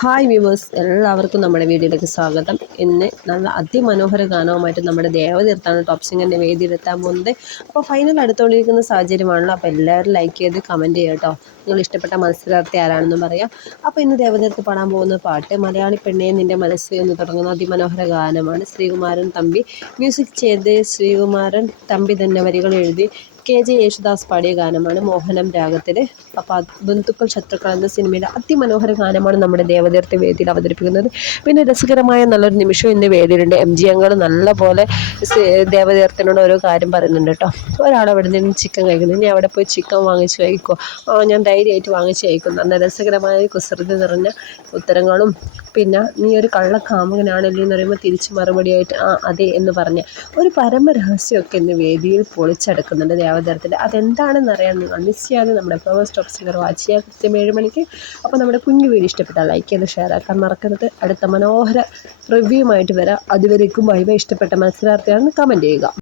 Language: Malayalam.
ഹായ് വ്യൂവേഴ്സ്, എല്ലാവർക്കും നമ്മുടെ വീഡിയോയിലേക്ക് സ്വാഗതം. ഇന്ന് നല്ല അതിമനോഹര ഗാനവുമായിട്ട് നമ്മുടെ ദേവതീർത്ഥാണ് ടോപ്പ് സിംഗറിൻ്റെ വേദിയിലെത്താൻ പോകുന്നത്. അപ്പോൾ ഫൈനൽ അടുത്തുകൊണ്ടിരിക്കുന്ന സാഹചര്യമാണല്ലോ. അപ്പോൾ എല്ലാവരും ലൈക്ക് ചെയ്ത് കമൻറ്റ് ചെയ്യുക കേട്ടോ. നിങ്ങൾ ഇഷ്ടപ്പെട്ട മത്സരാർത്ഥി ആരാണെന്നും പറയാം. അപ്പോൾ ഇന്ന് ദേവതീർത്ത് പാടാൻ പോകുന്ന പാട്ട് മലയാളി പെണ്ണേ നിൻ്റെ മനസ്സ് എന്ന് തുടങ്ങുന്ന അതിമനോഹര ഗാനമാണ്. ശ്രീകുമാരൻ തമ്പി മ്യൂസിക് ചെയ്ത് ശ്രീകുമാരൻ തമ്പി തന്നെ വരികൾ എഴുതി KJ യേശുദാസ് പാടിയ ഗാനമാണ് മോഹനം രാഗത്തിൽ. അപ്പോൾ ബന്ധുക്കൾ ശത്രുക്കൾ എന്ന സിനിമയിലെ അതിമനോഹര ഗാനമാണ് നമ്മുടെ ദേവതീർത്ത് വേദിയിൽ അവതരിപ്പിക്കുന്നത്. പിന്നെ രസകരമായ നല്ലൊരു നിമിഷം ഇന്ന് വേദിയിലുണ്ട്. MG അങ്കിൾ നല്ല പോലെ ദേവതീർത്തിനോട് ഓരോ കാര്യം പറയുന്നുണ്ട് കേട്ടോ. ഒരാളവിടെ നിന്ന് ചിക്കൻ കഴിക്കുന്നു, ഇനി അവിടെ പോയി ചിക്കൻ വാങ്ങിച്ച് കഴിക്കുമോ? ഞാൻ ധൈര്യമായിട്ട് വാങ്ങിച്ച് കഴിക്കും. നല്ല രസകരമായ കുസൃതി നിറഞ്ഞ ഉത്തരങ്ങളും പിന്നെ നീ ഒരു കള്ളക്കാമുകനാണല്ലേ എന്ന് പറയുമ്പോൾ തിരിച്ച് മറുപടിയായിട്ട് അതെ എന്ന് പറഞ്ഞ് ഒരു പരമരഹസ്യമൊക്കെ ഇന്ന് വേദിയിൽ പൊളിച്ചെടുക്കുന്നുണ്ട് ദേവതീർത്തിൻ്റെ. അതെന്താണെന്ന് അറിയാൻ നിങ്ങൾ മിസ് ചെയ്യാതെ നമ്മുടെ ഫ്ലവേഴ്സ് ടോപ്പ് സിംഗർ വാച്ച് ചെയ്യുക കൃത്യം 7 മണിക്ക്. അപ്പോൾ നമ്മുടെ കുഞ്ഞു വീഡിയോ ഇഷ്ടപ്പെട്ടാൽ ലൈക്ക് ചെയ്ത് ഷെയർ ആക്കാൻ മറക്കരുത്. അടുത്ത മനോഹര റിവ്യൂമായിട്ട് വരാം. അതുവരേക്കും ബൈ ബൈ. ഇഷ്ടപ്പെട്ട മത്സരാർത്ഥിയാണെന്ന് കമൻറ്റ് ചെയ്യുക.